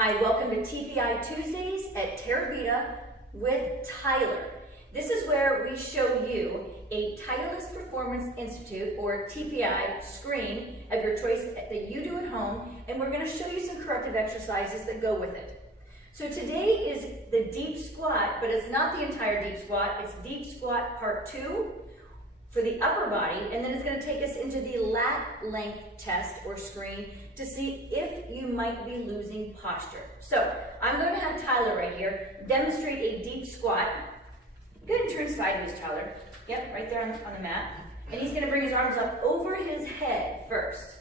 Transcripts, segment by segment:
Hi, welcome to TPI Tuesdays at Terra Vita with Tyler. This is where we show you a Titleist Performance Institute or TPI screen of your choice that you do at home, and we're going to show you some corrective exercises that go with it. So today is the deep squat, but it's not the entire deep squat. It's deep squat part 2 for the upper body, and then it's going to take us into the lat length test or screen to see if you might be losing posture. So I'm going to have Tyler right here demonstrate a deep squat. Go ahead and turn sideways, Tyler. Yep, right there on the mat. And he's going to bring his arms up over his head first.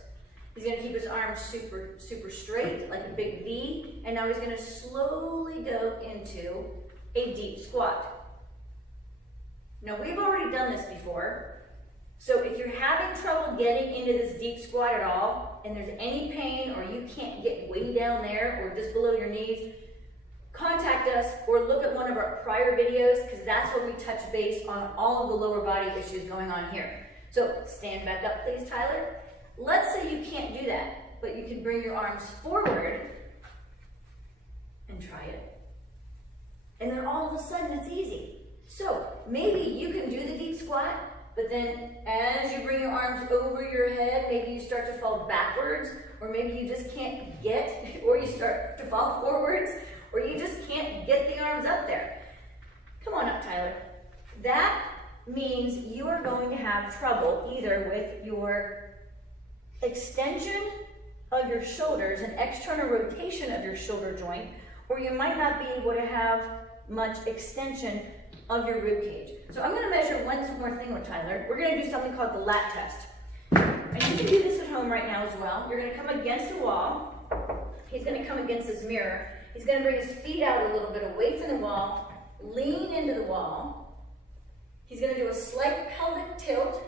He's going to keep his arms super straight, like a big V. And now he's going to slowly go into a deep squat. Now, we've already done this before. So if you're having trouble getting into this deep squat at all, and there's any pain, or you can't get way down there or just below your knees, contact us or look at one of our prior videos, because that's where we touch base on all of the lower body issues going on here. So stand back up, please, Tyler. Let's say you can't do that, but you can bring your arms forward and try it. And then all of a sudden it's easy. So maybe you can do the deep squat, but then as you bring your arms over your head, maybe you start to fall backwards, or maybe you just can't get, or you start to fall forwards, or you just can't get the arms up there. Come on up, Tyler. That means you are going to have trouble either with your extension of your shoulders and external rotation of your shoulder joint, or you might not be able to have much extension of your rib cage. So I'm going to measure one more thing with Tyler. We're going to do something called the lat test. And you can do this at home right now as well. You're going to come against the wall. He's going to come against this mirror. He's going to bring his feet out a little bit away from the wall, lean into the wall. He's going to do a slight pelvic tilt,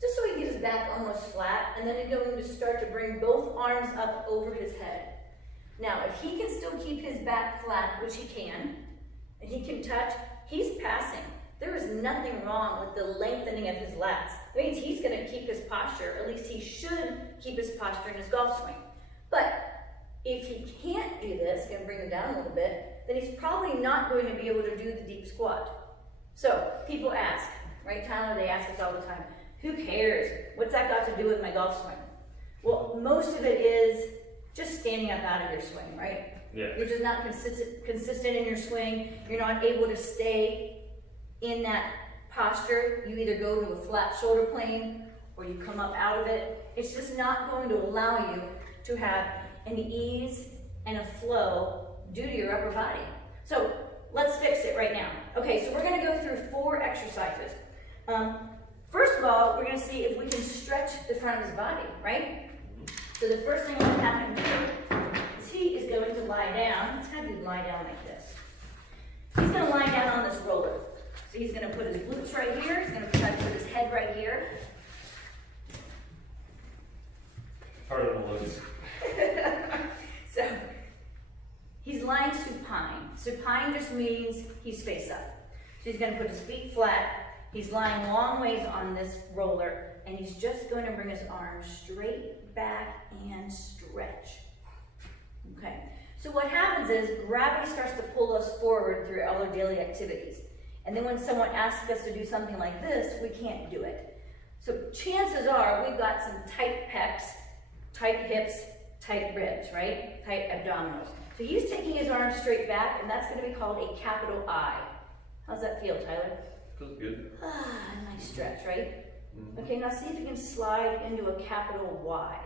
just so he gets his back almost flat, and then he's going to start to bring both arms up over his head. Now, if he can still keep his back flat, which he can, and he can touch, he's passing. There is nothing wrong with the lengthening of his lats. It means he's going to keep his posture, at least he should keep his posture in his golf swing. But if he can't do this, going to bring him down a little bit, then he's probably not going to be able to do the deep squat. So people ask, right, Tyler? They ask us all the time, who cares? What's that got to do with my golf swing? Well, most of it is just standing up out of your swing, right? Yeah. You're just not consistent in your swing. You're not able to stay in that posture. You either go to a flat shoulder plane or you come up out of it. It's just not going to allow you to have an ease and a flow due to your upper body. So let's fix it right now. Okay, so we're going to go through 4 exercises. First of all, we're going to see if we can stretch the front of his body, right? So the first thing I'm going to have him do is he is going to lie down. Let's have you lie down like this. He's going to lie down on this roller. So he's going to put his glutes right here. He's going to try to put his head right here. Harder than it looks. So he's lying supine. Supine just means he's face up. So he's going to put his feet flat. He's lying long ways on this roller, and he's just going to bring his arms straight back and stretch. Okay. So what happens is gravity starts to pull us forward through all our daily activities. And then when someone asks us to do something like this, we can't do it. So chances are we've got some tight pecs, tight hips, tight ribs, right? Tight abdominals. So he's taking his arms straight back, and that's going to be called a capital I. How's that feel, Tyler? Feels good. Nice stretch, right? Mm-hmm. Okay, now see if you can slide into a capital Y.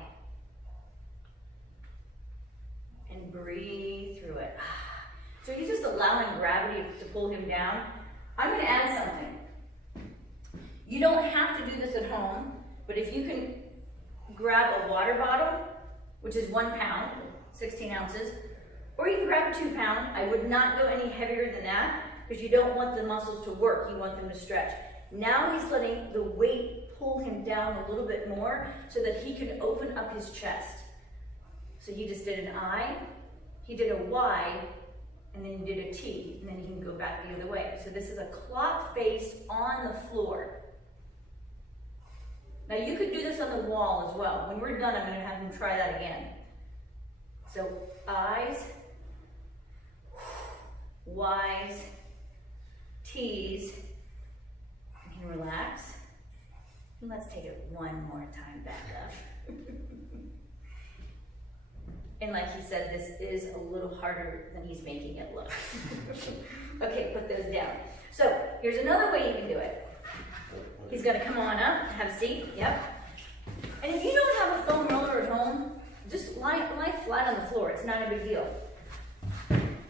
And breathe through it. So he's just allowing gravity to pull him down. I'm going to add something. You don't have to do this at home, but if you can grab a water bottle, which is 1 pound, 16 ounces, or you can grab a 2 pound. I would not go any heavier than that because you don't want the muscles to work. You want them to stretch. Now he's letting the weight pull him down a little bit more so that he can open up his chest. So he just did an I, he did a Y, and then he did a T, and then he can go back the other way. So this is a clock face on the floor. Now you could do this on the wall as well. When we're done, I'm going to have him try that again. So I's, Y's, T's, and relax. And let's take it one more time back up. And like he said, this is a little harder than he's making it look. Okay, put those down. So here's another way you can do it. He's gonna come on up, have a seat, yep. And if you don't have a foam roller at home, just lie flat on the floor, it's not a big deal.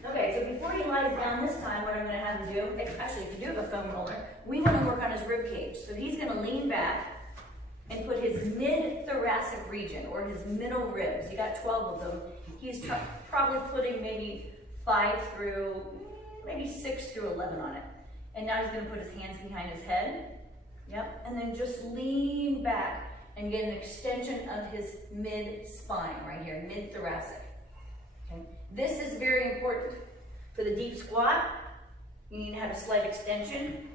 Okay, so before he lies down this time, what I'm gonna have him do, actually if you do have a foam roller, we wanna work on his rib cage. So he's gonna lean back and put his mid-thoracic region, or his middle ribs, you got 12 of them, he's probably putting maybe 5 through, maybe 6 through 11 on it. And now he's gonna put his hands behind his head, yep, and then just lean back and get an extension of his mid-spine right here, mid-thoracic. Okay. This is very important. For the deep squat, you need to have a slight extension.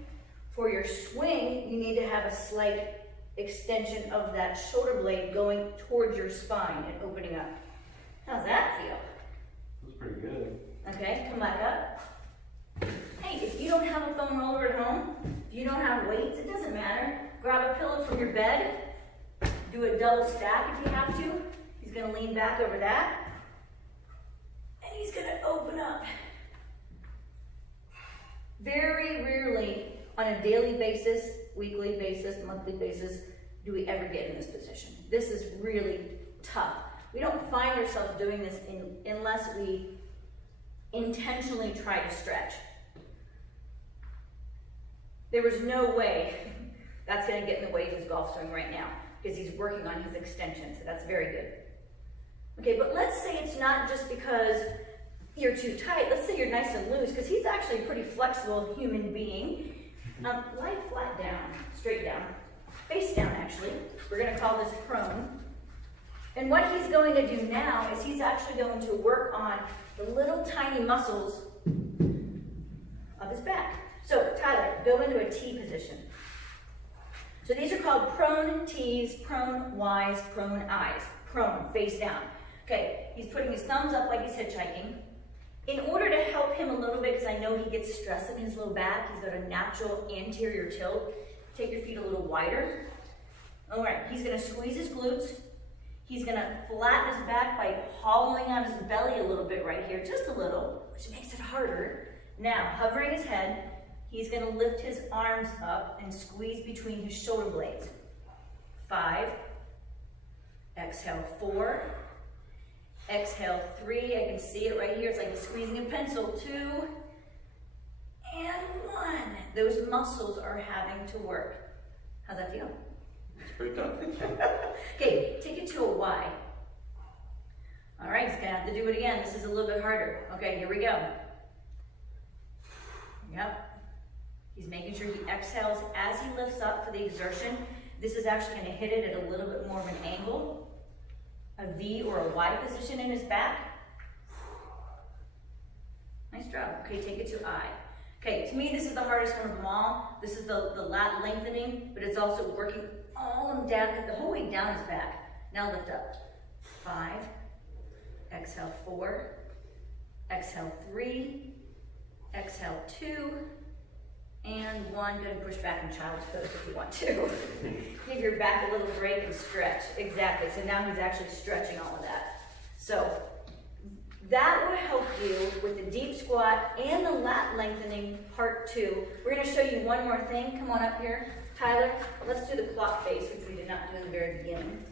For your swing, you need to have a slight extension of that shoulder blade going towards your spine and opening up. How's that feel? That's pretty good. Okay, come back up. Hey, if you don't have a foam roller at home, if you don't have weights, it doesn't matter. Grab a pillow from your bed, do a double stack if you have to. He's gonna lean back over that. And he's gonna open up. Very rarely on a daily basis, weekly basis, monthly basis, do we ever get in this position. This is really tough. We don't find ourselves doing this unless we intentionally try to stretch. There was no way that's gonna get in the way of his golf swing right now because he's working on his extension, so that's very good. Okay, but let's say it's not just because you're too tight. Let's say you're nice and loose, because he's actually a pretty flexible human being. Lie flat down, straight down, face down actually. We're gonna call this prone. And what he's going to do now is he's actually going to work on the little tiny muscles of his back. So Tyler, go into a T position. So these are called prone T's, prone Y's, prone I's. Prone, face down. Okay, he's putting his thumbs up like he's hitchhiking. In order to help him a little bit, because I know he gets stress in his low back, he's got a natural anterior tilt. Take your feet a little wider. All right, he's gonna squeeze his glutes. He's gonna flatten his back by hollowing out his belly a little bit right here, just a little, which makes it harder. Now, hovering his head, he's gonna lift his arms up and squeeze between his shoulder blades. 5, exhale 4, exhale 3, I can see it right here, it's like squeezing a pencil, 2, and 1. Those muscles are having to work. How's that feel? It's pretty tough. Okay, take it to a Y. All right, he's gonna have to do it again. This is a little bit harder. Okay, here we go. Yep. He's making sure he exhales as he lifts up for the exertion. This is actually gonna hit it at a little bit more of an angle. A V or a Y position in his back. Nice job. Okay, take it to I. Okay, to me this is the hardest one of them all. This is the lat lengthening, but it's also working all down, the whole way down his back. Now lift up. 5, exhale 4, exhale 3, exhale 2, and 1. Go ahead and push back in child's pose if you want to. Give your back a little break and stretch. Exactly. So now he's actually stretching all of that. So that will help you with the deep squat and the lat lengthening part 2. We're going to show you one more thing. Come on up here, Tyler. Let's do the clock face, which we did not do in the very beginning.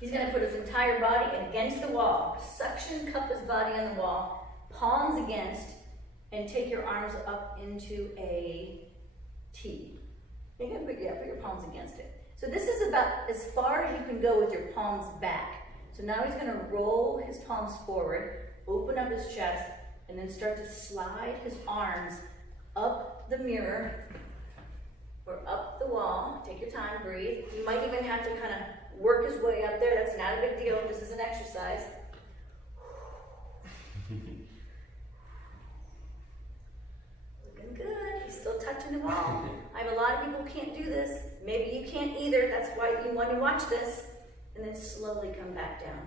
He's going to put his entire body against the wall. Suction cup his body on the wall. Palms against. And take your arms up into a T. You're gonna put your palms against it. So this is about as far as you can go with your palms back. So now he's gonna roll his palms forward, open up his chest, and then start to slide his arms up the mirror or up the wall. Take your time, breathe. You might even have to kind of work his way up there. That's not a big deal. This is an exercise. Good, he's still touching the wall. I have a lot of people who can't do this. Maybe you can't either, that's why you want to watch this. And then slowly come back down.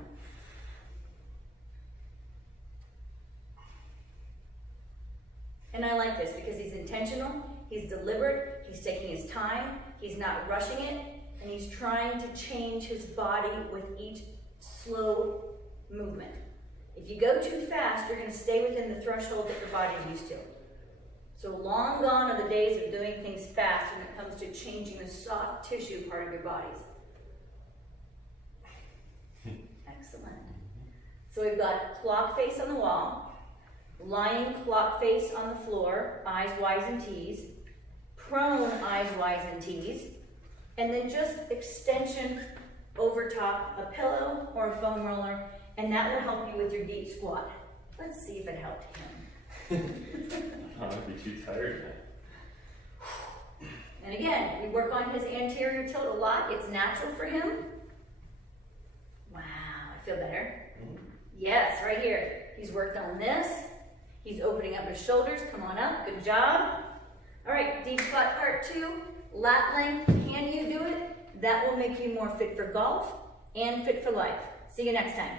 And I like this because he's intentional, he's deliberate, he's taking his time, he's not rushing it, and he's trying to change his body with each slow movement. If you go too fast, you're going to stay within the threshold that your body is used to. So long gone are the days of doing things fast when it comes to changing the soft tissue part of your bodies. Excellent. So we've got clock face on the wall, lying clock face on the floor, eyes Y's and T's, prone eyes Y's and T's, and then just extension over top a pillow or a foam roller, and that will help you with your deep squat. Let's see if it helped him. I'd be too tired. And again, we work on his anterior tilt a lot. It's natural for him. Wow, I feel better. Yes, right here. He's worked on this. He's opening up his shoulders. Come on up. Good job. All right, deep squat part 2. Lat length. Can you do it? That will make you more fit for golf and fit for life. See you next time.